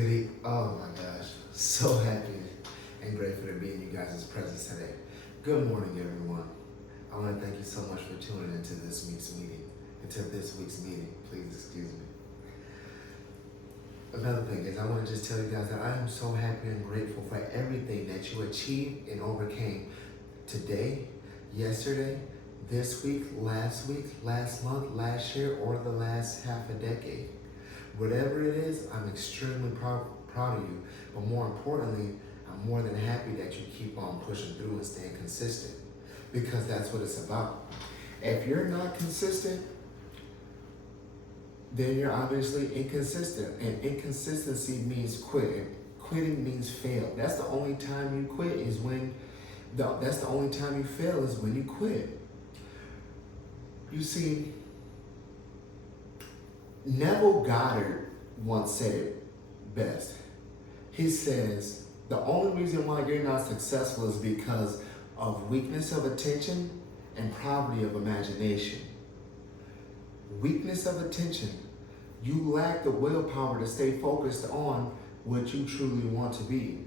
Oh my gosh. So happy and grateful to be in you guys' presence today. Good morning, everyone. I want to thank you so much for tuning into this week's meeting. Please excuse me. Another thing is I want to just tell you guys that I am so happy and grateful for everything that you achieved and overcame today, yesterday, this week, last month, last year, or the last half a decade. Whatever it is, I'm extremely proud of you. But more importantly, I'm more than happy that you keep on pushing through and staying consistent, because that's what it's about. If you're not consistent, then you're obviously inconsistent. And inconsistency means quitting. Quitting means fail. That's the only time you quit is when, that's the only time you fail is when you quit. You see, Neville Goddard once said it best. He says, the only reason why you're not successful is because of weakness of attention and poverty of imagination. Weakness of attention. You lack the willpower to stay focused on what you truly want to be.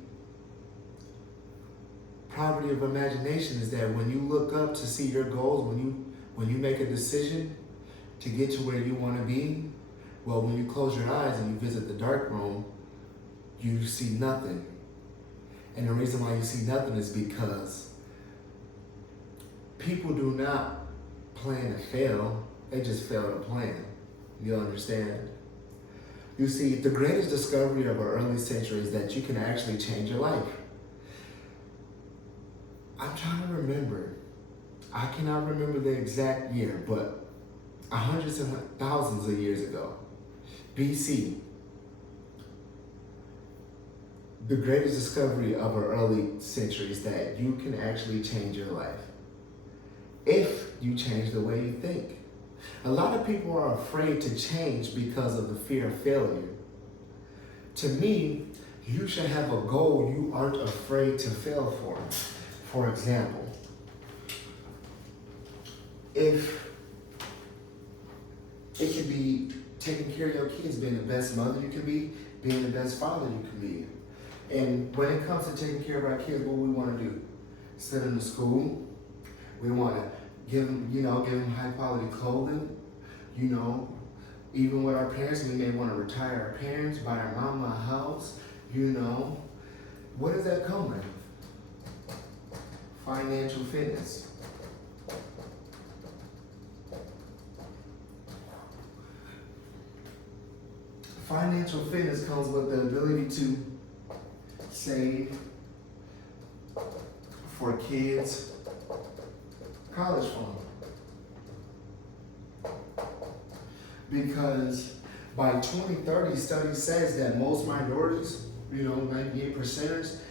Poverty of imagination is that when you look up to see your goals, when you make a decision to get to where you want to be, well, when you close your eyes and you visit the dark room, you see nothing. And the reason why you see nothing is because people do not plan to fail, they just fail to plan. You understand? You see, the greatest discovery of our early century is that you can actually change your life. I'm trying to remember. I cannot remember the exact year, but hundreds and thousands of years ago, BC, the greatest discovery of our early century is that you can actually change your life if you change the way you think. A lot of people are afraid to change because of the fear of failure. To me, you should have a goal you aren't afraid to fail for. For example, if it could be taking care of your kids, being the best mother you can be, being the best father you can be. And when it comes to taking care of our kids, what we want to do? Send them to school. We want to give them high quality clothing. Even with our parents, we may want to retire our parents, buy our mama a house. What does that come with? Financial fitness. Financial fitness comes with the ability to save for kids' college fund. Because by 2030, study says that most minorities, 98%ers,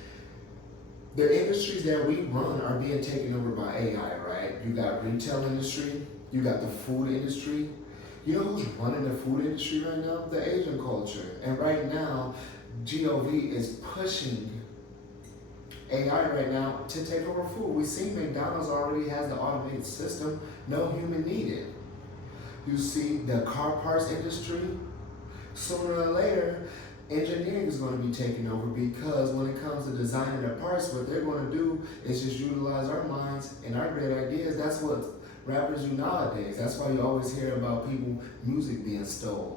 the industries that we run are being taken over by AI, right? You got retail industry, you got the food industry. You know who's running the food industry right now? The Asian culture. And right now, GOV is pushing AI right now to take over food. We see McDonald's already has the automated system, no human needed. You see the car parts industry, sooner or later, engineering is going to be taken over, because when it comes to designing the parts, what they're going to do is just utilize our minds and our great ideas. That's what rappers do nowadays. That's why you always hear about music being stolen.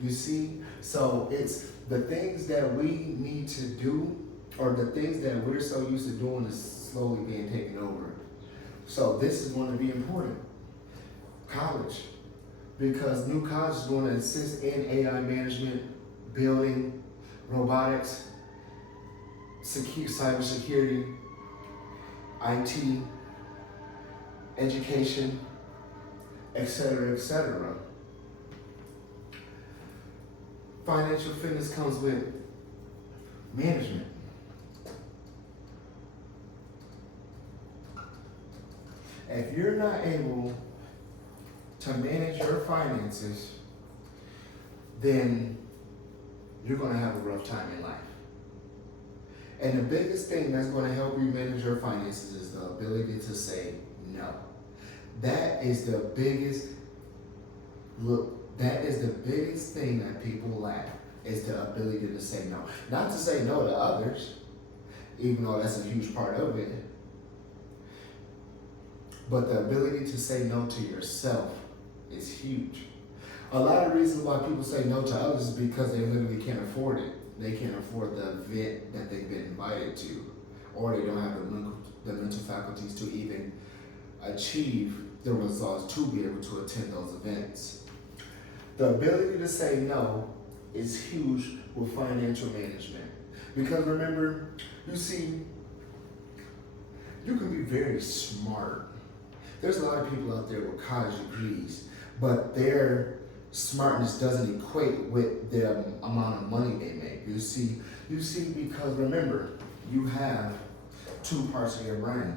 You see? So it's the things that we need to do, or the things that we're so used to doing, is slowly being taken over. So this is going to be important. College. Because new college is going to assist in AI management, building, robotics, cybersecurity, IT, education, etc., etc. Financial fitness comes with management. If you're not able to manage your finances, then you're going to have a rough time in life. And the biggest thing that's going to help you manage your finances is the ability to say no. That is the biggest thing that people lack. is the ability to say no. Not to say no to others, even though that's a huge part of it, but the ability to say no to yourself is huge. A lot of reasons why people say no to others is because they literally can't afford it. They can't afford the event that they've been invited to, or they don't have the mental faculties to even achieve the results to be able to attend those events. The ability to say no is huge with financial management. Because remember, you see, you can be very smart. There's a lot of people out there with college degrees, but their smartness doesn't equate with the amount of money they make. You see, because remember, you have two parts of your brain.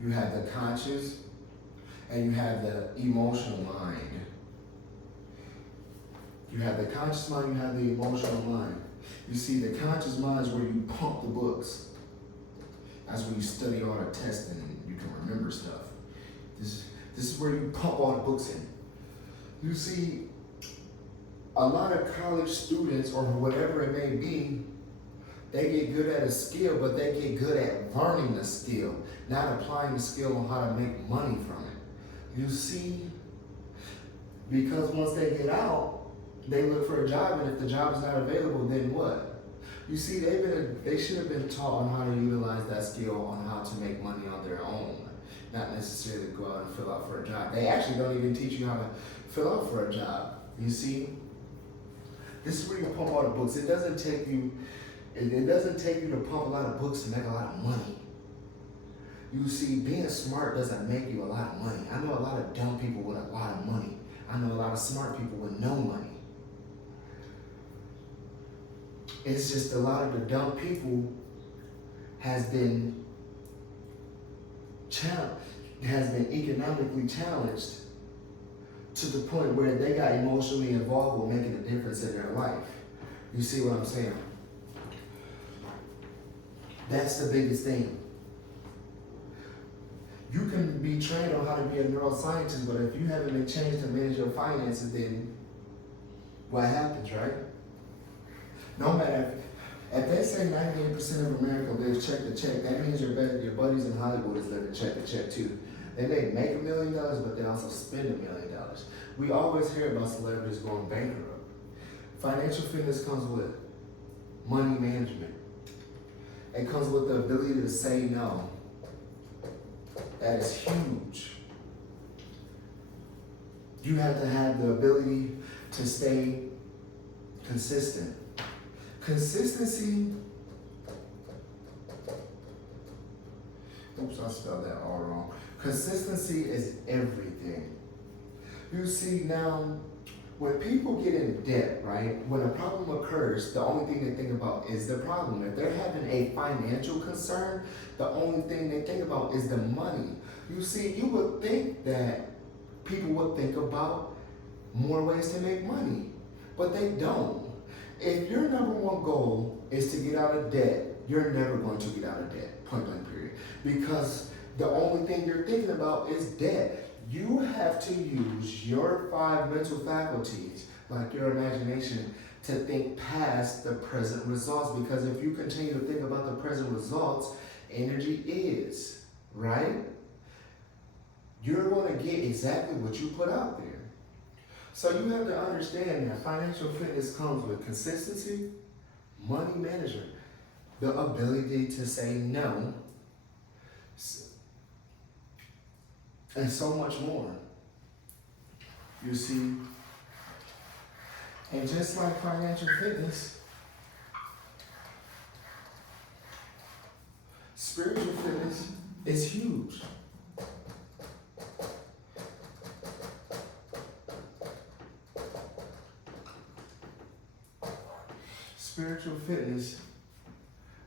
You have the conscious and you have the emotional mind. You have the conscious mind, you have the emotional mind. You see, the conscious mind is where you pump the books. That's where you study all the tests and you can remember stuff. This is where you pump all the books in. You see, a lot of college students, or whatever it may be, they get good at a skill, but they get good at learning the skill, not applying the skill on how to make money from it. You see, because once they get out, they look for a job, and if the job is not available, then what? You see, they should have been taught on how to utilize that skill on how to make money on their own, not necessarily go out and fill out for a job. They actually don't even teach you how to fill out for a job. You see, this is where you pump all the books. It doesn't take you to pump a lot of books to make a lot of money. You see, being smart doesn't make you a lot of money. I know a lot of dumb people with a lot of money. I know a lot of smart people with no money. It's just a lot of the dumb people has been economically challenged to the point where they got emotionally involved with making a difference in their life. You see what I'm saying? That's the biggest thing. You can be trained on how to be a neuroscientist, but if you haven't been trained to manage your finances, then what happens, right? No matter if they say 98% of America lives check to check, that means your buddies in Hollywood is living check to check too. They may make $1 million, but they also spend $1 million. We always hear about celebrities going bankrupt. Financial fitness comes with money management. It comes with the ability to say no. That is huge. You have to have the ability to stay consistent. Consistency, oops, I spelled that all wrong. Consistency is everything. You see, now, when people get in debt, right, when a problem occurs, the only thing they think about is the problem. If they're having a financial concern, the only thing they think about is the money. You see, you would think that people would think about more ways to make money, but they don't. If your number one goal is to get out of debt, you're never going to get out of debt, point blank period. Because the only thing you're thinking about is debt. You have to use your 5 mental faculties, like your imagination, to think past the present results. Because if you continue to think about the present results, energy is, right? You're going to get exactly what you put out there. So you have to understand that financial fitness comes with consistency, money management, the ability to say no, and so much more. You see, and just like financial fitness, spiritual fitness is huge. Spiritual fitness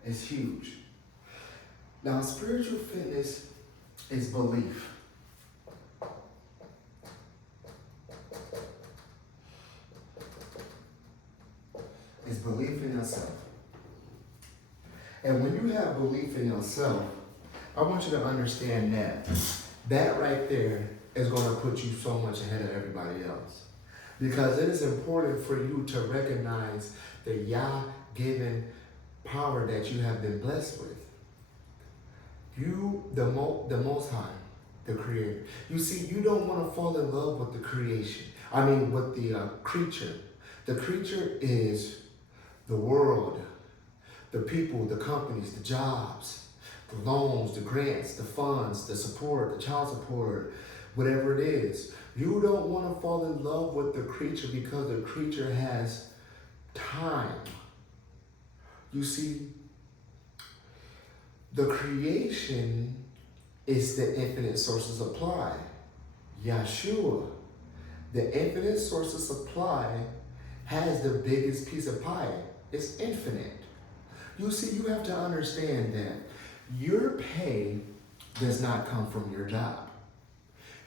is huge. Now, spiritual fitness is belief. It's belief in yourself. And when you have belief in yourself, I want you to understand that right there is going to put you so much ahead of everybody else. Because it is important for you to recognize the Yah-given power that you have been blessed with. You, the Most High, the Creator. You see, you don't want to fall in love with the creation. With the creature. The creature is the world, the people, the companies, the jobs, the loans, the grants, the funds, the support, the child support, whatever it is. You don't want to fall in love with the creature because the creature has time. You see, the creation is the infinite source of supply. Yeshua, the infinite source of supply, has the biggest piece of pie. It's infinite. You see, you have to understand that your pay does not come from your job.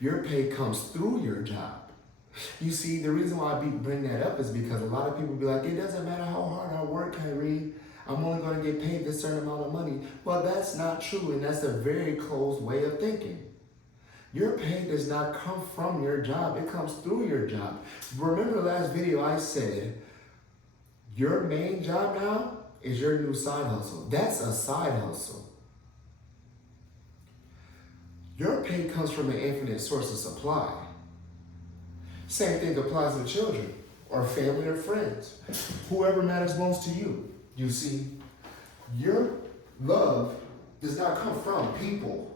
Your pay comes through your job. You see, the reason why I bring that up is because a lot of people be like, it doesn't matter how hard I work, Kyrie. I'm only going to get paid this certain amount of money. Well, that's not true, and that's a very closed way of thinking. Your pay does not come from your job. It comes through your job. Remember the last video I said, your main job now is your new side hustle. That's a side hustle. Your pay comes from an infinite source of supply. Same thing applies with children or family or friends. Whoever matters most to you. You see, your love does not come from people.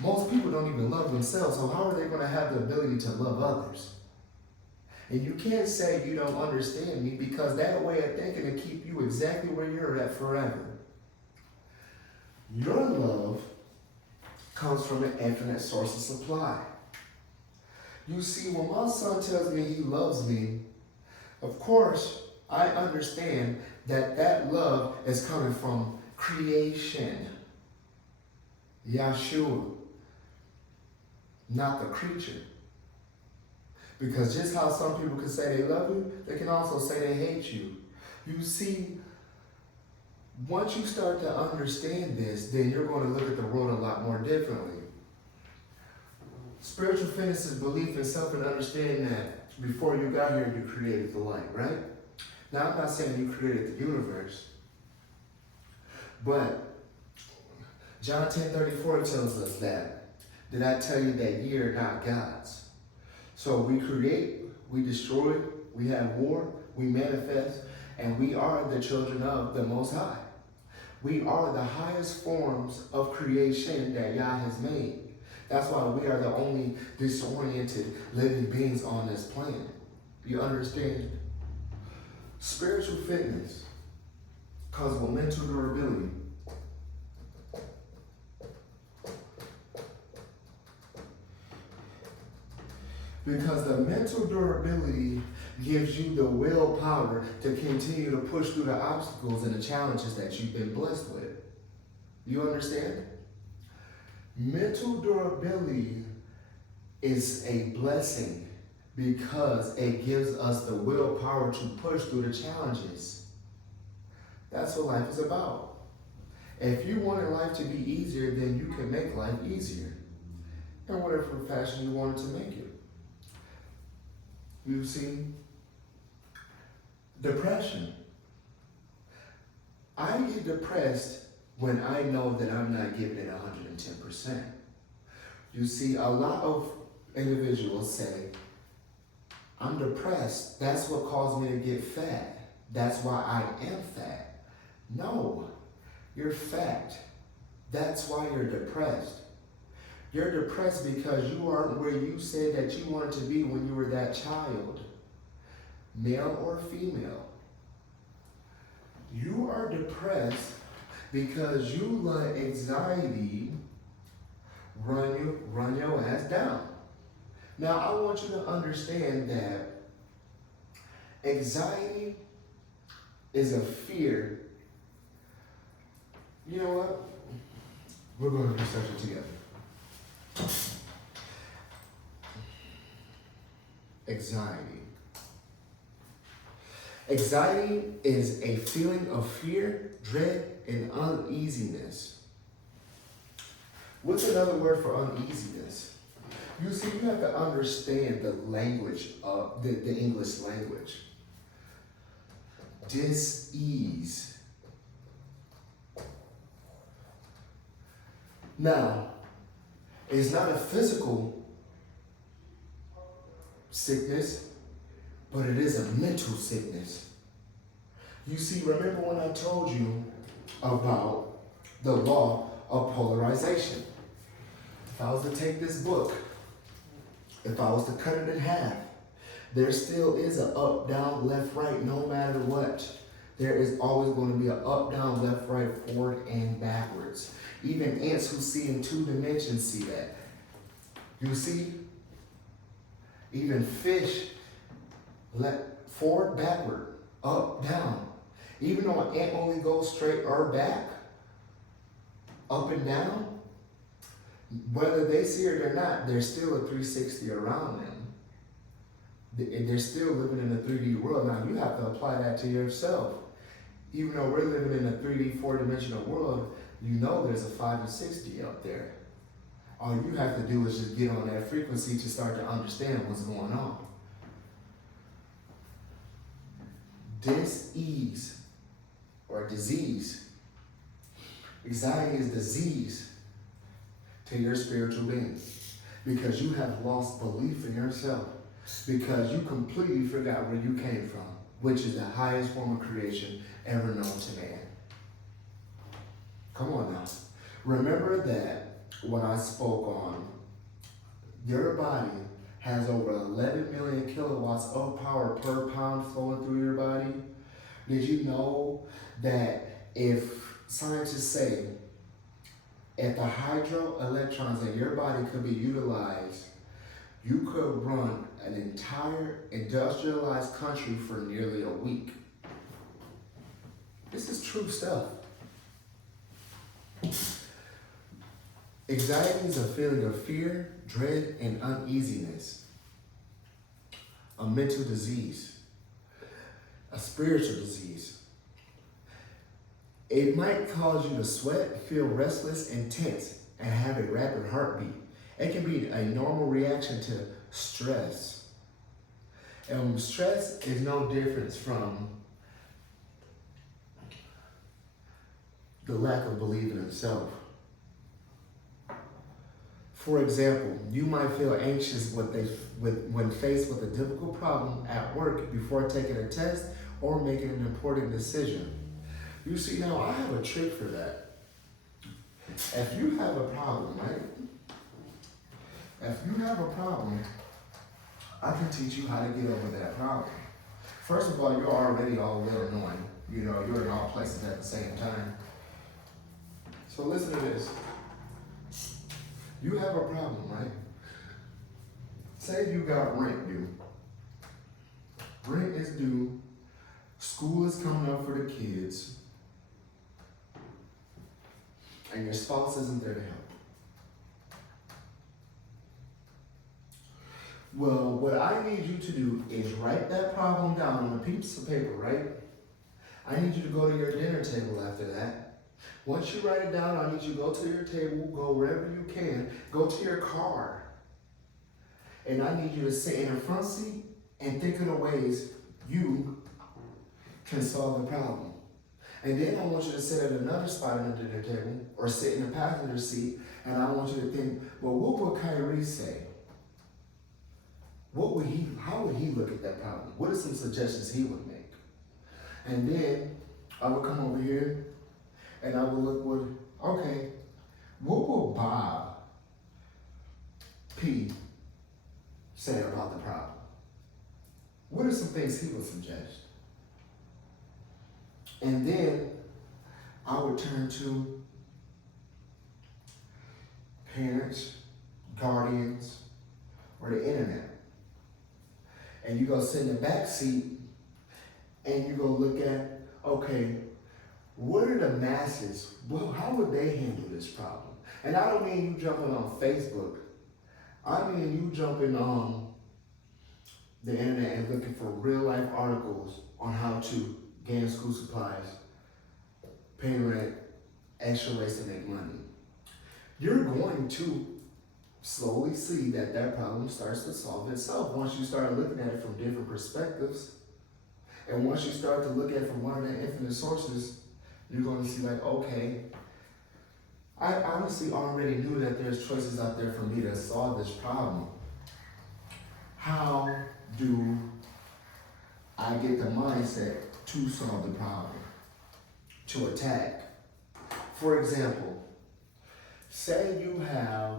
Most people don't even love themselves, so how are they going to have the ability to love others? And you can't say you don't understand me because that way of thinking will keep you exactly where you're at forever. Your love comes from an infinite source of supply. You see, when my son tells me he loves me, of course, I understand that that love is coming from creation. Yeshua, not the creature. Because just how some people can say they love you, they can also say they hate you. You see, once you start to understand this, then you're going to look at the world a lot more differently. Spiritual fitness is belief in self and understanding that before you got here, you created the light, right? Now, I'm not saying you created the universe, but John 10:34 tells us that. Did I tell you that ye are not gods? So we create, we destroy, we have war, we manifest, and we are the children of the Most High. We are the highest forms of creation that Yah has made. That's why we are the only disoriented living beings on this planet. You understand? Spiritual fitness causes mental durability. Because the mental durability gives you the willpower to continue to push through the obstacles and the challenges that you've been blessed with. You understand? Mental durability is a blessing because it gives us the willpower to push through the challenges. That's what life is about. If you wanted life to be easier, then you can make life easier. In whatever fashion you wanted to make it. You see, depression. I get depressed when I know that I'm not giving it 110%. You see, a lot of individuals say, I'm depressed. That's what caused me to get fat. That's why I am fat. No, you're fat. That's why you're depressed. You're depressed because you aren't where you said that you wanted to be when you were that child, male or female. You are depressed because you let anxiety run your ass down. Now, I want you to understand that anxiety is a fear. You know what? We're going to research it together. Anxiety. Anxiety is a feeling of fear, dread, and uneasiness. What's another word for uneasiness? You see, you have to understand the language of the English language. dis-ease. Now, it's not a physical sickness, but it is a mental sickness. You see, remember when I told you about the law of polarization? If I was to take this book, if I was to cut it in half, there still is an up, down, left, right, no matter what. There is always going to be an up, down, left, right, forward, and backwards. Even ants who see in 2 dimensions see that. You see? Even fish, forward, backward, up, down. Even though an ant only goes straight or back, up and down, whether they see it or not, there's still a 360 around them. And they're still living in a 3D world. Now you have to apply that to yourself. Even though we're living in a 3D, 4-dimensional world, you know there's a 5 and 60 up there. All you have to do is just get on that frequency to start to understand what's going on. Dis-ease or disease. Anxiety is disease to your spiritual being because you have lost belief in yourself, because you completely forgot where you came from, which is the highest form of creation ever known to man. Come on now. Remember that when I spoke on your body has over 11 million kilowatts of power per pound flowing through your body. Did you know that if scientists say if the hydro electrons in your body could be utilized, you could run an entire industrialized country for nearly a week? This is true stuff. Anxiety is a feeling of fear, dread, and uneasiness. A mental disease. A spiritual disease. It might cause you to sweat, feel restless and tense, and have a rapid heartbeat. It can be a normal reaction to stress. And stress is no difference from the lack of belief in himself. For example, you might feel anxious when faced with a difficult problem at work before taking a test or making an important decision. You see, now I have a trick for that. If you have a problem, right? If you have a problem, I can teach you how to get over that problem. First of all, you're already all a little annoying. You know, you're in all places at the same time. So listen to this. You have a problem, right? Say you got rent due. Rent is due. School is coming up for the kids. And your spouse isn't there to help. Well, what I need you to do is write that problem down on a piece of paper, right? I need you to go to your dinner table after that. Once you write it down, I need you to go to your table, go wherever you can, go to your car. And I need you to sit in the front seat and think of the ways you can solve the problem. And then I want you to sit at another spot under the table or sit in the passenger seat, and I want you to think, well, what would Kyrie say? How would he look at that problem? What are some suggestions he would make? And then I would come over here and I would look okay, what will Bob P say about the problem? What are some things he would suggest? And then I would turn to parents, guardians, or the internet. And you go sit in the back seat and you go look at, okay, what are the masses? Well, how would they handle this problem? And I don't mean you jumping on Facebook. I mean you jumping on the internet and looking for real life articles on how to gain school supplies, pay rent, extra ways to make money. You're going to slowly see that problem starts to solve itself once you start looking at it from different perspectives. And once you start to look at from one of the infinite sources, you're going to see like, okay, I honestly already knew that there's choices out there for me to solve this problem. How do I get the mindset to solve the problem, to attack? For example, say you have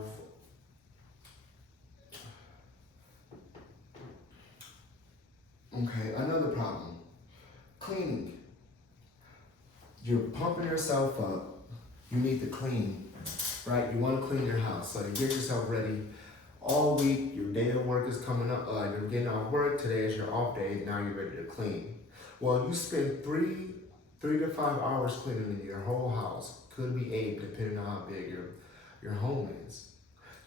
another problem. Cleaning. You're pumping yourself up. You need to clean, right? You want to clean your house. So you get yourself ready all week. Your day of work is coming up. You're getting off work. Today is your off day. Now you're ready to clean. Well, you spend three to 5 hours cleaning your whole house. Could be 8, depending on how big your home is.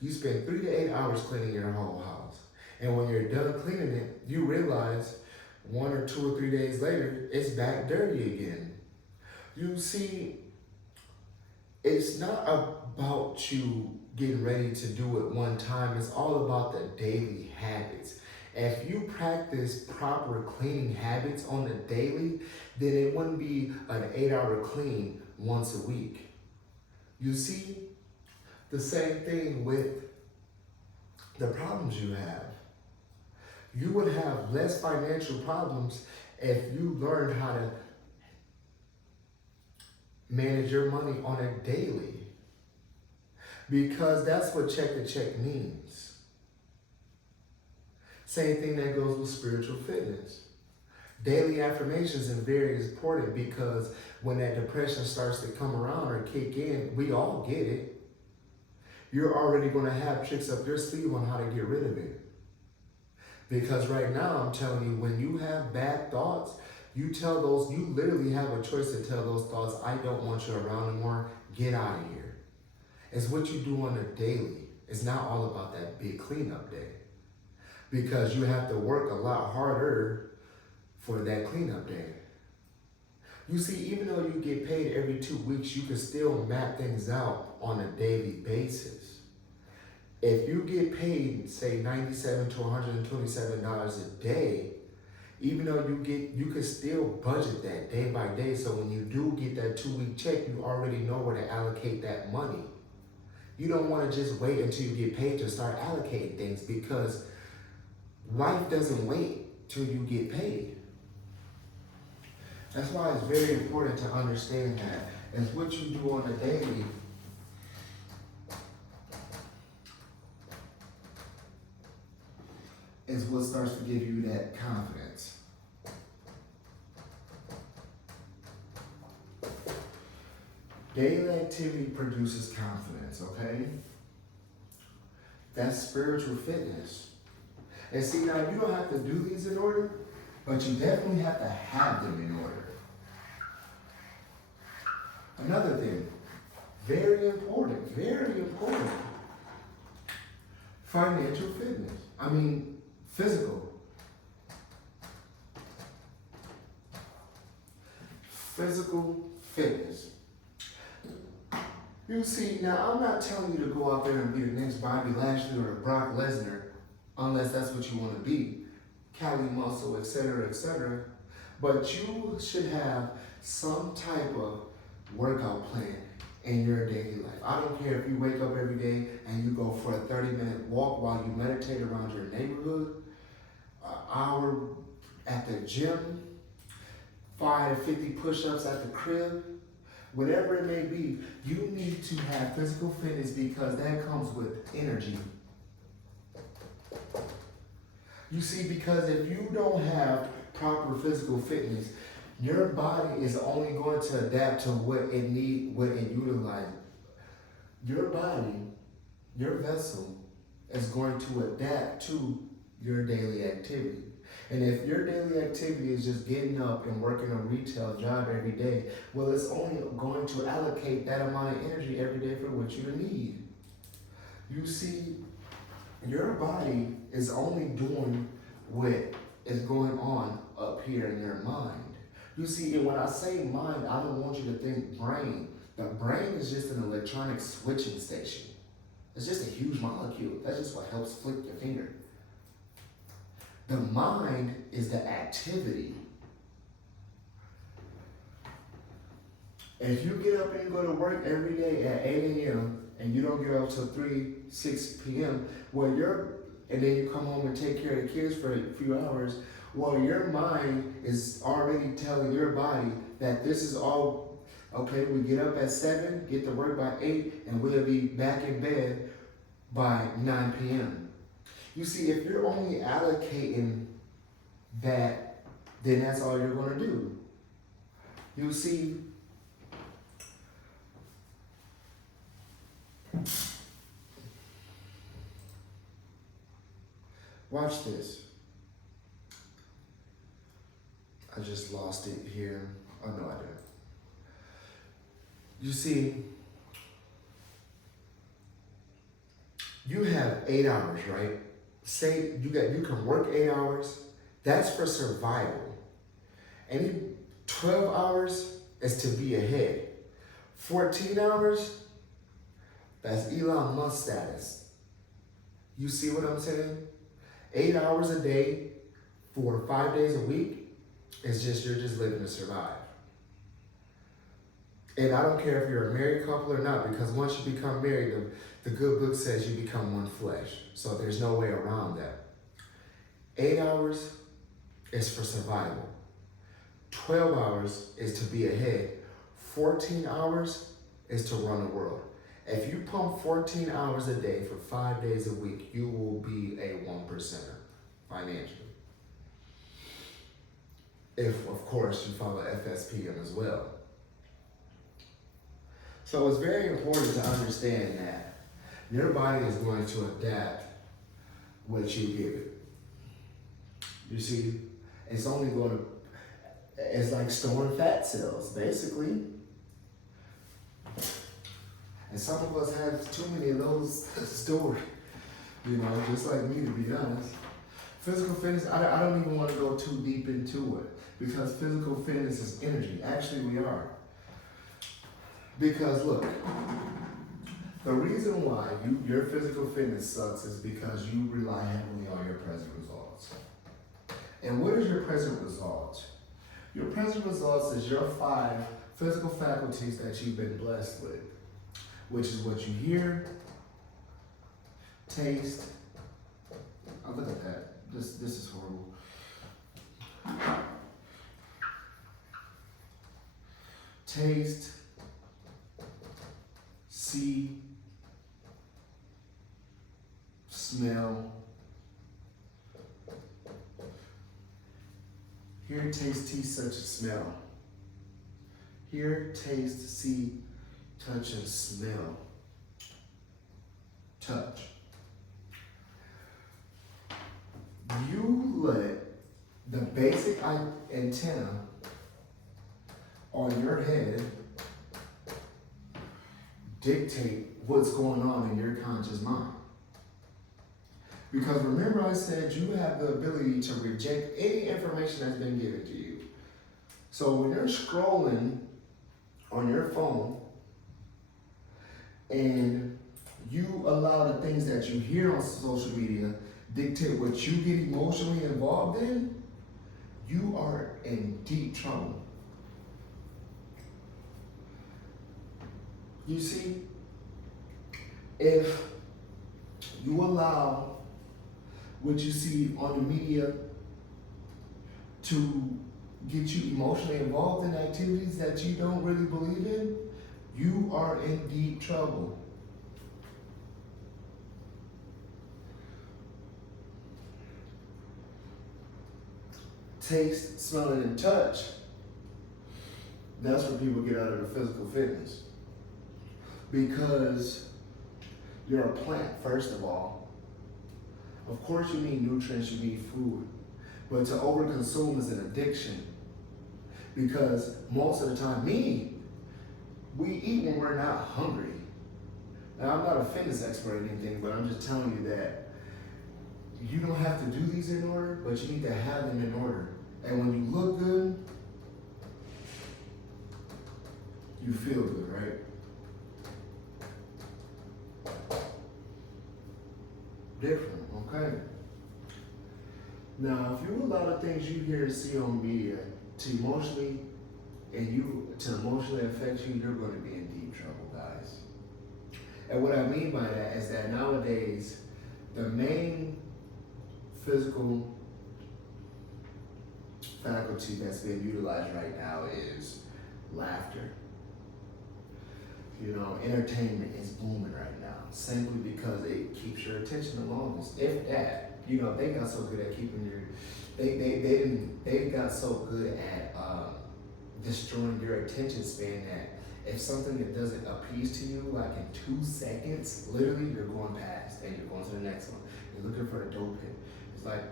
You spend 3 to 8 hours cleaning your whole house. And when you're done cleaning it, you realize 1 or 2 or 3 days later, it's back dirty again. You see, it's not about you getting ready to do it one time. It's all about the daily habits. If you practice proper cleaning habits on the daily, then it wouldn't be an 8-hour clean once a week. You see, the same thing with the problems you have. You would have less financial problems if you learned how to manage your money on a daily. Because that's what check to check means. Same thing that goes with spiritual fitness. Daily affirmations are very important because when that depression starts to come around or kick in, we all get it. You're already going to have tricks up your sleeve on how to get rid of it. Because right now, I'm telling you, when you have bad thoughts, you literally have a choice to tell those thoughts, I don't want you around anymore, get out of here. It's what you do on a daily. It's not all about that big cleanup day. Because you have to work a lot harder for that cleanup day. You see, even though you get paid every 2 weeks, you can still map things out on a daily basis. If you get paid, say $97 to $127 a day, even though you can still budget that day by day. So when you do get that 2-week check, you already know where to allocate that money. You don't want to just wait until you get paid to start allocating things, because life doesn't wait till you get paid. That's why it's very important to understand that. It's what you do on a daily is what starts to give you that confidence. Daily activity produces confidence, okay? That's spiritual fitness. And see, now you don't have to do these in order, but you definitely have to have them in order. Another thing, very important, financial fitness. Physical. Physical fitness. You see, now I'm not telling you to go out there and be the next Bobby Lashley or Brock Lesnar, unless that's what you want to be, Cali muscle, etc. But you should have some type of workout plan in your daily life. I don't care if you wake up every day and you go for a 30-minute walk while you meditate around your neighborhood, an hour at the gym, 5 to 50 push-ups at the crib, whatever it may be. You need to have physical fitness because that comes with energy. You see, because if you don't have proper physical fitness, your body is only going to adapt to what it needs, what it utilizes. Your body, your vessel, is going to adapt to your daily activity. And if your daily activity is just getting up and working a retail job every day, well, it's only going to allocate that amount of energy every day for what you need. You see, your body is only doing what is going on up here in your mind. You see, and when I say mind, I don't want you to think brain. The brain is just an electronic switching station. It's just a huge molecule. That's just what helps flick your finger. The mind is the activity. If you get up and you go to work every day at 8 a.m. and you don't get up till 6 p.m., and then you come home and take care of the kids for a few hours, well, your mind is already telling your body that this is all, okay, we get up at 7, get to work by 8, and we'll be back in bed by 9 p.m. You see, if you're only allocating that, then that's all you're going to do. You see, watch this. I just lost it here. Oh, no, I didn't. You see, you have 8 hours, right? Say you can work 8 hours. That's for survival. Any 12 hours is to be ahead. 14 hours, that's Elon Musk status. You see what I'm saying? 8 hours a day for 5 days a week is just, you're just living to survive. And I don't care if you're a married couple or not, because once you become married, the good book says you become one flesh. So there's no way around that. 8 hours is for survival. 12 hours is to be ahead. 14 hours is to run the world. If you pump 14 hours a day for 5 days a week, you will be a 1%er financially. If, of course, you follow Fspm as well. So it's very important to understand that your body is going to adapt what you give it. You see, it's only going to, it's like storing fat cells, basically. And some of us have too many of those stored, just like me, to be honest. Physical fitness, I don't even want to go too deep into it, because physical fitness is energy. Actually, we are. Because look, the reason why your physical fitness sucks is because you rely heavily on your present results. And what is your present results? Your present results is your 5 physical faculties that you've been blessed with, which is what you hear, taste. Oh, look at that. This is horrible. Taste, see, smell, hear, taste, touch, and smell. Hear, taste, see, touch, and smell. Touch. You let the basic antenna on your head dictate what's going on in your conscious mind. Because remember, I said you have the ability to reject any information that's been given to you. So when you're scrolling on your phone and you allow the things that you hear on social media dictate what you get emotionally involved in, you are in deep trouble. You see, if you allow what you see on the media to get you emotionally involved in activities that you don't really believe in, you are in deep trouble. Taste, smelling, and touch, that's what people get out of the physical fitness. Because you're a plant, first of all. Of course you need nutrients, you need food. But to overconsume is an addiction. Because most of the time, we eat when we're not hungry. Now, I'm not a fitness expert or anything, but I'm just telling you that you don't have to do these in order, but you need to have them in order. And when you look good, you feel good, right? Different, okay? Now, if you allow the things you hear and see on media to emotionally and you to emotionally affect you, you're going to be in deep trouble, guys. And what I mean by that is that nowadays, the main physical faculty that's being utilized right now is laughter. You know, entertainment is booming right now simply because it keeps your attention the longest. If that, you know, they got so good at keeping your, they got so good at destroying your attention span that if something that doesn't appease to you, like in 2 seconds, literally you're going past and you're going to the next one. You're looking for a dope hit. It's like,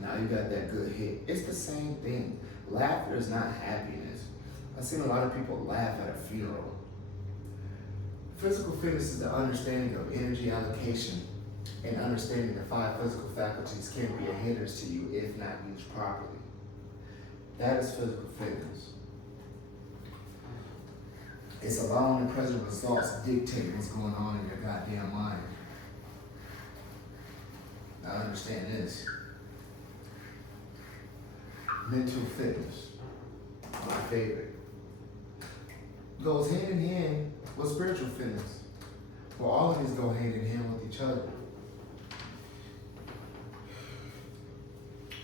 now you got that good hit. It's the same thing. Laughter is not happiness. I've seen a lot of people laugh at a funeral. Physical fitness is the understanding of energy allocation and understanding the 5 physical faculties can be a hindrance to you if not used properly. That is physical fitness. It's allowing the present results dictate what's going on in your goddamn mind. Now understand this. Mental fitness, my favorite, goes hand in hand with spiritual fitness. Well, all of these go hand in hand with each other.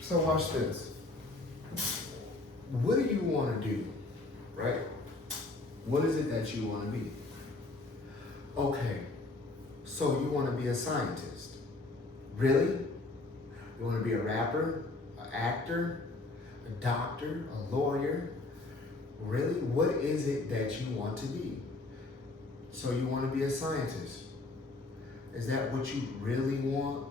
So watch this. What do you want to do, right? What is it that you want to be? Okay, so you want to be a scientist. Really? You want to be a rapper, an actor, a doctor, a lawyer? Really? What is it that you want to be? So you want to be a scientist. Is that what you really want?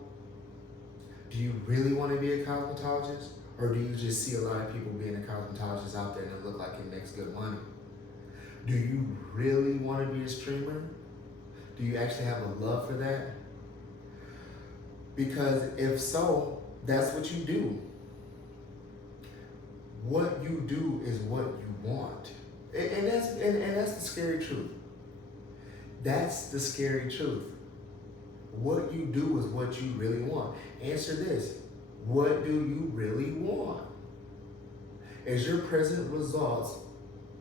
Do you really want to be a cosmetologist? Or do you just see a lot of people being a cosmetologist out there and it look like it makes good money? Do you really want to be a streamer? Do you actually have a love for that? Because if so, that's what you do. What you do is what you want. And that's the scary truth. That's the scary truth. What you do is what you really want. Answer this. What do you really want? Is your present results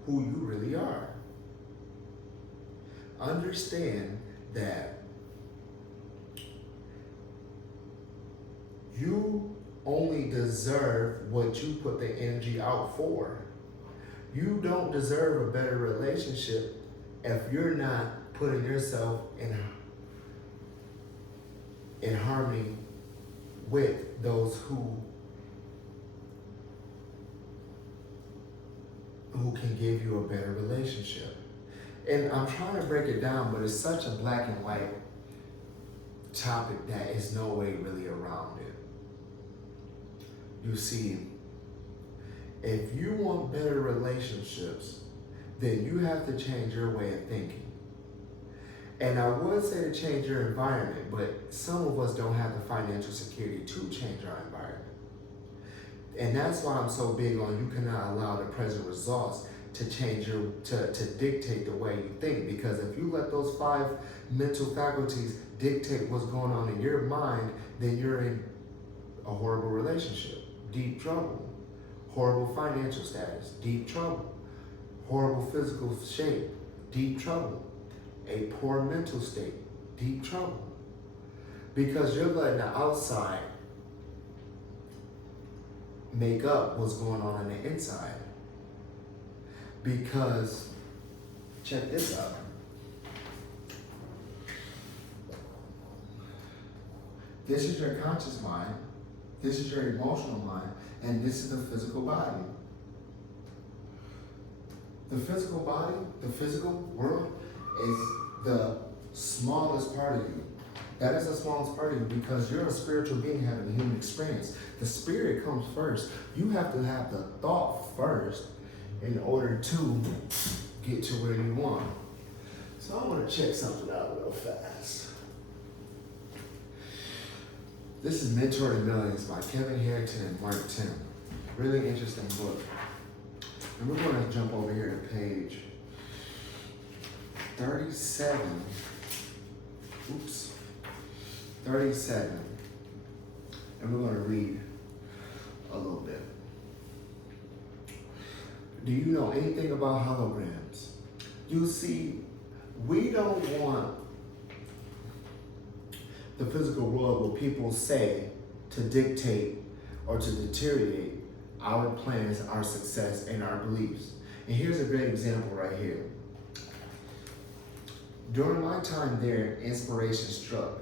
who you really are? Understand that you only deserve what you put the energy out for. You don't deserve a better relationship if you're not putting yourself in harmony with those who can give you a better relationship. And I'm trying to break it down, but it's such a black and white topic that is no way really around it. You see, if you want better relationships, then you have to change your way of thinking. And I would say to change your environment, but some of us don't have the financial security to change our environment. And that's why I'm so big on you cannot allow the present results to change to dictate the way you think. Because if you let those 5 mental faculties dictate what's going on in your mind, then you're in a horrible relationship, deep trouble, horrible financial status, deep trouble, horrible physical shape, deep trouble, a poor mental state, deep trouble. Because you're letting the outside make up what's going on the inside. Because, check this out. This is your conscious mind, this is your emotional mind, and this is the physical body. The physical body, the physical world, is the smallest part of you. That is the smallest part of you because you're a spiritual being having a human experience. The spirit comes first. You have to have the thought first in order to get to where you want. So I want to check something out real fast. This is Mentor to Millions by Kevin Harrington and Mark Tim. Really interesting book. And we're going to jump over here to page 37. 37. and we're going to read a little bit. Do you know anything about holograms? You see, we don't want the physical world where people say to dictate or to deteriorate our plans, our success, and our beliefs. And here's a great example right here. During my time there, inspiration struck.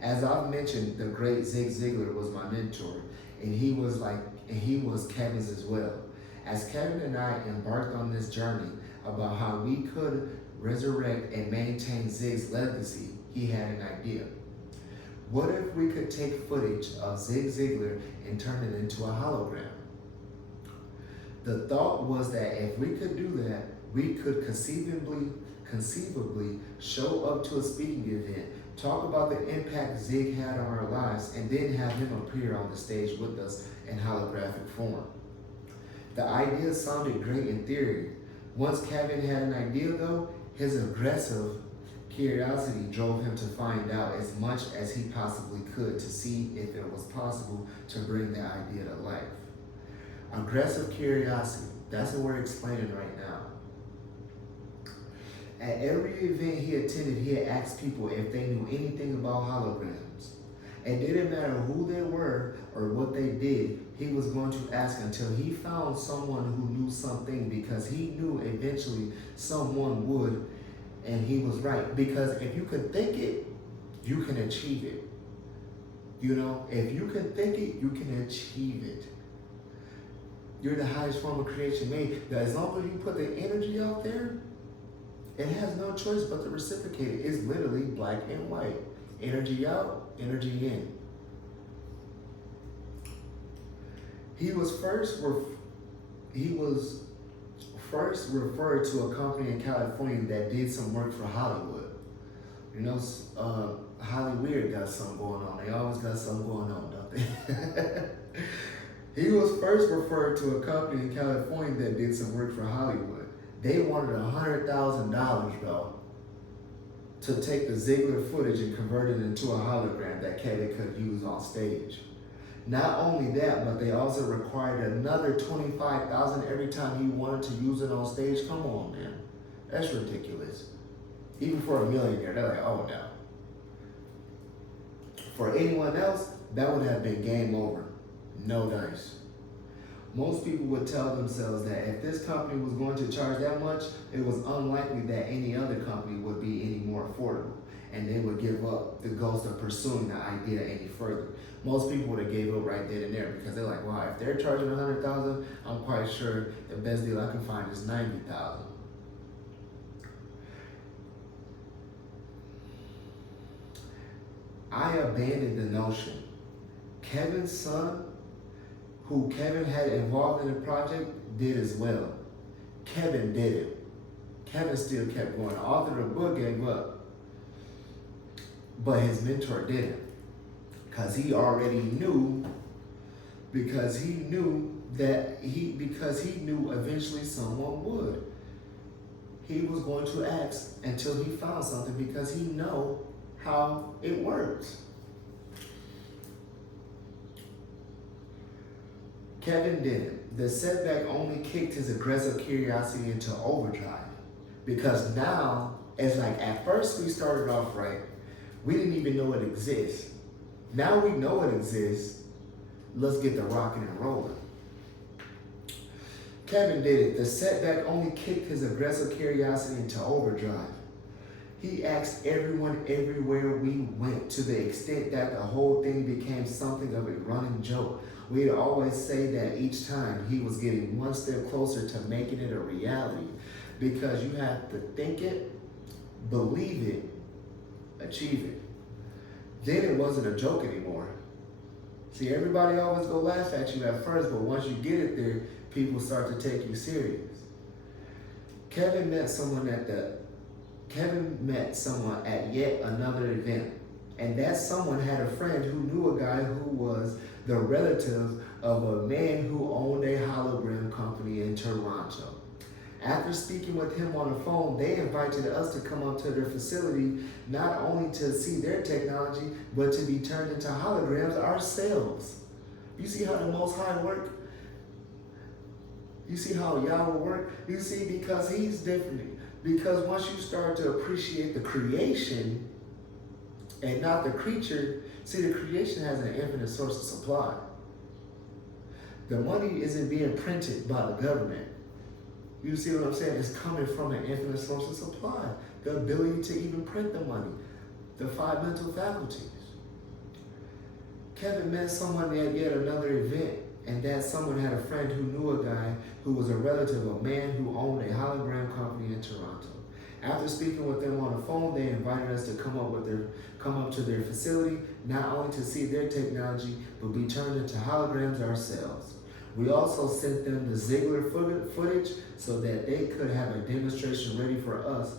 As I've mentioned, the great Zig Ziglar was my mentor, and he was Kevin's as well. As Kevin and I embarked on this journey about how we could resurrect and maintain Zig's legacy, he had an idea. What if we could take footage of Zig Ziglar and turn it into a hologram? The thought was that if we could do that, we could conceivably show up to a speaking event, talk about the impact Zig had on our lives, and then have him appear on the stage with us in holographic form. The idea sounded great in theory. Once Kevin had an idea though, his aggressive curiosity drove him to find out as much as he possibly could to see if it was possible to bring the idea to life. Aggressive curiosity, that's what we're explaining right now. At every event he attended, he had asked people if they knew anything about holograms. It didn't matter who they were or what they did, he was going to ask until he found someone who knew something, because he knew eventually someone would, and he was right. Because if you can think it, you can achieve it. You know, if you can think it, you can achieve it. You're the highest form of creation made. As long as you put the energy out there, it has no choice but to reciprocate it. It's literally black and white. Energy out, energy in. He was first referred to a company in California that did some work for Hollywood. You know, Hollywood got something going on. They always got something going on, don't they? He was first referred to a company in California that did some work for Hollywood. They wanted $100,000, bro, to take the Ziegler footage and convert it into a hologram that Kevin could use on stage. Not only that, but they also required another $25,000 every time he wanted to use it on stage. Come on, man. That's ridiculous. Even for a millionaire, they're like, oh no. For anyone else, that would have been game over. No dice. Most people would tell themselves that if this company was going to charge that much, it was unlikely that any other company would be any more affordable, and they would give up the ghost of pursuing the idea any further. Most people would have gave up right then and there, because they're like, wow, if they're charging $100,000, I'm quite sure the best deal I can find is $90,000. I abandoned the notion. Kevin's son, who Kevin had involved in the project, did as well. Kevin did it. Kevin still kept going. The author of the book gave up, but his mentor didn't, because he already knew, because he knew eventually someone would. He was going to ask until he found something, because he know how it works. Kevin didn't. The setback only kicked his aggressive curiosity into overdrive, because now it's like, at first we started off right. We didn't even know it exists. Now we know it exists. Let's get the rocking and rolling. Kevin did it. The setback only kicked his aggressive curiosity into overdrive. He asked everyone everywhere we went, to the extent that the whole thing became something of a running joke. We'd always say that each time he was getting one step closer to making it a reality, because you have to think it, believe it, achieve it. Then it wasn't a joke anymore. See, everybody always go laugh at you at first, but once you get it there, people start to take you serious. Kevin met someone at yet another event, and that someone had a friend who knew a guy who was the relative of a man who owned a hologram company in Toronto. After speaking with him on the phone, they invited us to come up to their facility, not only to see their technology, but to be turned into holograms ourselves. You see how the Most High work? You see how Yahweh work? You see, because he's different. Because once you start to appreciate the creation and not the creature, see, the creation has an infinite source of supply. The money isn't being printed by the government. You see what I'm saying? It's coming from an infinite source of supply. The ability to even print the money. The 5 mental faculties. Kevin met someone at yet another event, and that someone had a friend who knew a guy who was a relative of a man who owned a hologram company in Toronto. After speaking with them on the phone, they invited us to come up to their facility, not only to see their technology, but be turned into holograms ourselves. We also sent them the Ziegler footage so that they could have a demonstration ready for us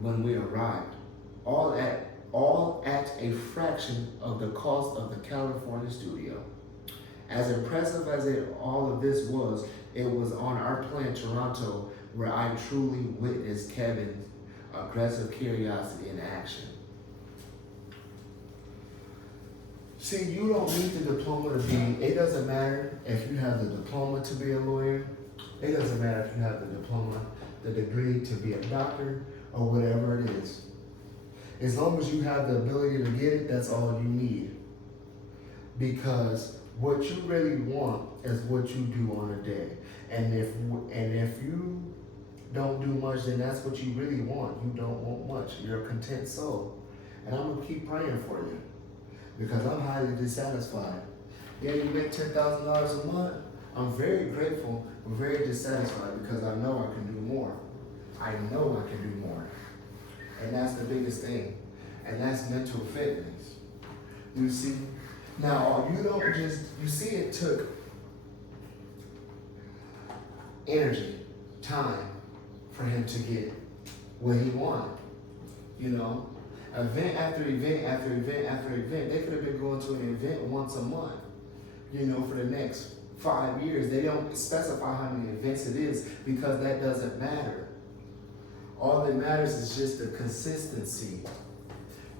when we arrived, all at a fraction of the cost of the California studio. As impressive as all of this was, it was on our plant Toronto where I truly witnessed Kevin's aggressive curiosity in action. See, you don't need the diploma to be, it doesn't matter if you have the diploma to be a lawyer. It doesn't matter if you have the diploma, the degree to be a doctor, or whatever it is. As long as you have the ability to get it, that's all you need. Because what you really want is what you do on a day. And if you don't do much, then that's what you really want. You don't want much. You're a content soul. And I'm going to keep praying for you. Because I'm highly dissatisfied. Yeah, you make $10,000 a month. I'm very grateful, but very dissatisfied because I know I can do more. I know I can do more. And that's the biggest thing. And that's mental fitness. You see? Now, you don't just, you see it took energy, time for him to get what he wanted. You know? Event after event after event after event. They could have been going to an event once a month, you know, for the next 5 years. They don't specify how many events it is because that doesn't matter. All that matters is just the consistency.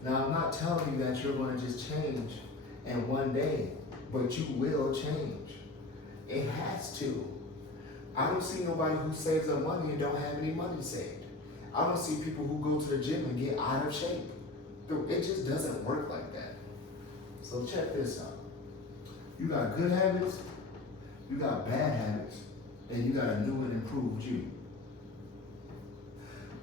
Now, I'm not telling you that you're going to just change in one day, but you will change. It has to. I don't see nobody who saves up money and don't have any money saved. I don't see people who go to the gym and get out of shape. It just doesn't work like that. So check this out. You got good habits, you got bad habits, and you got a new and improved you.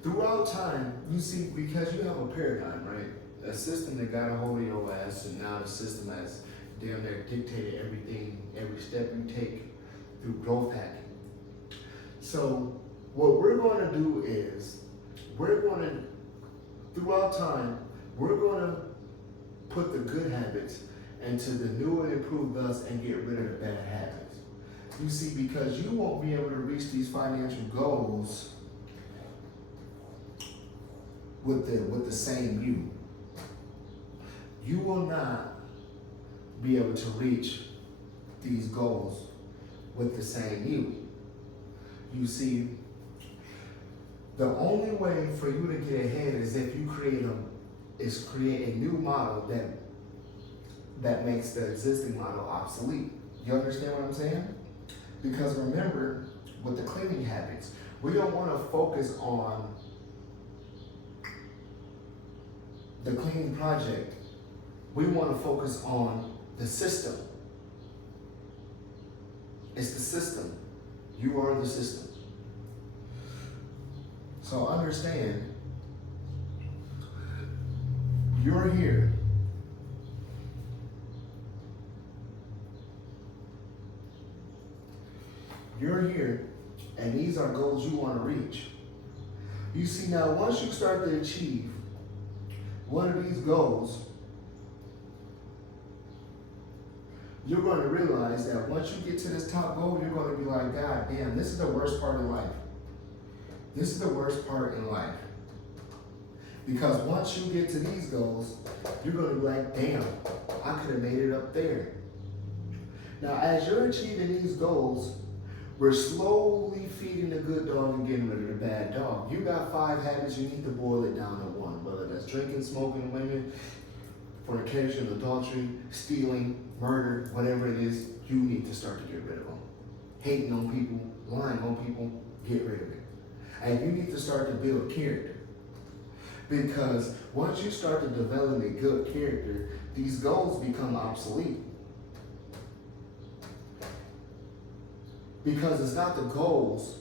Throughout time, you see, because you have a paradigm, right? A system that got a hold of your ass, and now the system has damn near dictated everything, every step you take through growth hacking. So what we're going to do is, throughout time, we're going to put the good habits into the new and improved us and get rid of the bad habits. You see, because you won't be able to reach these financial goals with the same you. You will not be able to reach these goals with the same you. You see, the only way for you to get ahead is if you create a new model that makes the existing model obsolete. You understand what I'm saying? Because remember, with the cleaning habits, we don't want to focus on the cleaning project. We want to focus on the system. It's the system. You are the system. So understand, you're here. You're here, and these are goals you want to reach. You see, now once you start to achieve one of these goals, you're going to realize that once you get to this top goal, you're going to be like, God damn, this is the worst part of life. This is the worst part in life. Because once you get to these goals, you're going to be like, damn, I could have made it up there. Now, as you're achieving these goals, We're slowly feeding the good dog and getting rid of the bad dog. You got 5 habits, you need to boil it down to 1. Whether that's drinking, smoking, women, fornication, adultery, stealing, murder, whatever it is, you need to start to get rid of them. Hating on people, lying on people, get rid of it. And you need to start to build character. Because once you start to develop a good character, these goals become obsolete. Because it's not the goals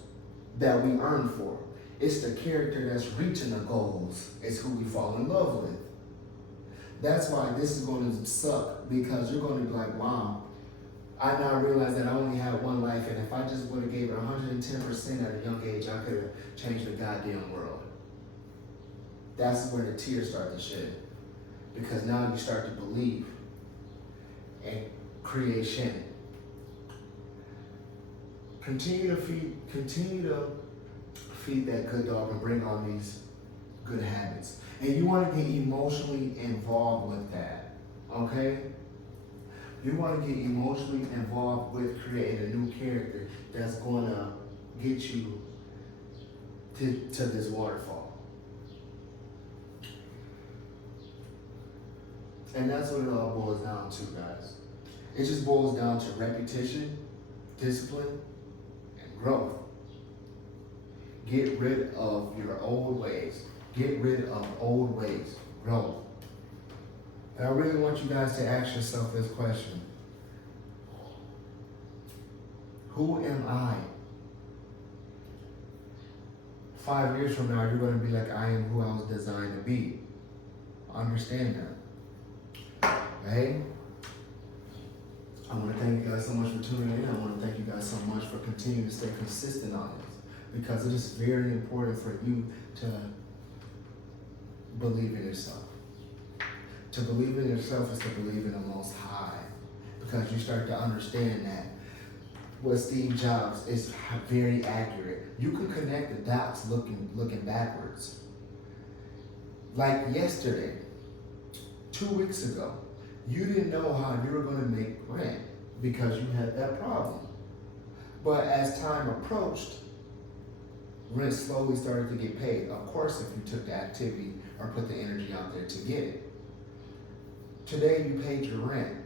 that we earn for. It's the character that's reaching the goals. It's who we fall in love with. That's why this is going to suck, because you're going to be like, wow, I now realize that I only have one life, and if I just would have gave it 110% at a young age, I could have changed the goddamn world. That's where the tears start to shed. Because now you start to believe in creation. Continue to feed that good dog and bring on these good habits. And you want to get emotionally involved with that, okay? You want to get emotionally involved with creating a new character that's going to get you to this waterfall. And that's what it all boils down to, guys. It just boils down to repetition, discipline, and growth. Get rid of your old ways. Get rid of old ways. Grow. And I really want you guys to ask yourself this question. Who am I? 5 years from now, you're going to be like, I am who I was designed to be. Understand that. Okay? I want to thank you guys so much for tuning in. I want to thank you guys so much for continuing to stay consistent on this, because it is very important for you to believe in yourself. To believe in yourself is to believe in the Most High, because you start to understand that what Steve Jobs is very accurate. You can connect the dots looking backwards. Like yesterday, 2 weeks ago, you didn't know how you were going to make rent because you had that problem. But as time approached, rent slowly started to get paid. Of course, if you took the activity or put the energy out there to get it. Today, you paid your rent.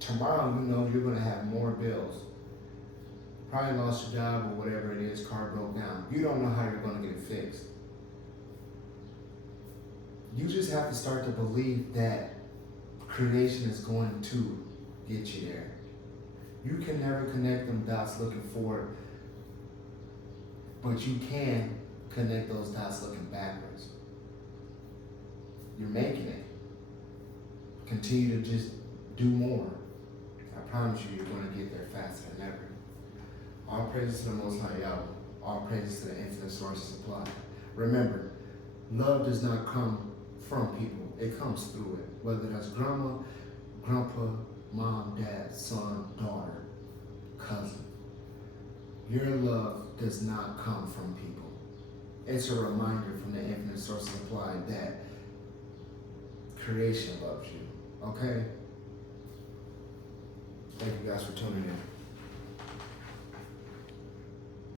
Tomorrow, you know you're going to have more bills. Probably lost your job or whatever it is, car broke down. You don't know how you're going to get it fixed. You just have to start to believe that creation is going to get you there. You can never connect them dots looking forward, but you can connect those dots looking backwards. You're making it. Continue to just do more. I promise you, you're going to get there faster than ever. All praises to the Most High Yahweh. All praises to the infinite source of supply. Remember, love does not come from people. It comes through it. Whether that's grandma, grandpa, mom, dad, son, daughter, cousin. Your love does not come from people. It's a reminder from the infinite source of supply that creation loves you. Okay? Thank you guys for tuning in.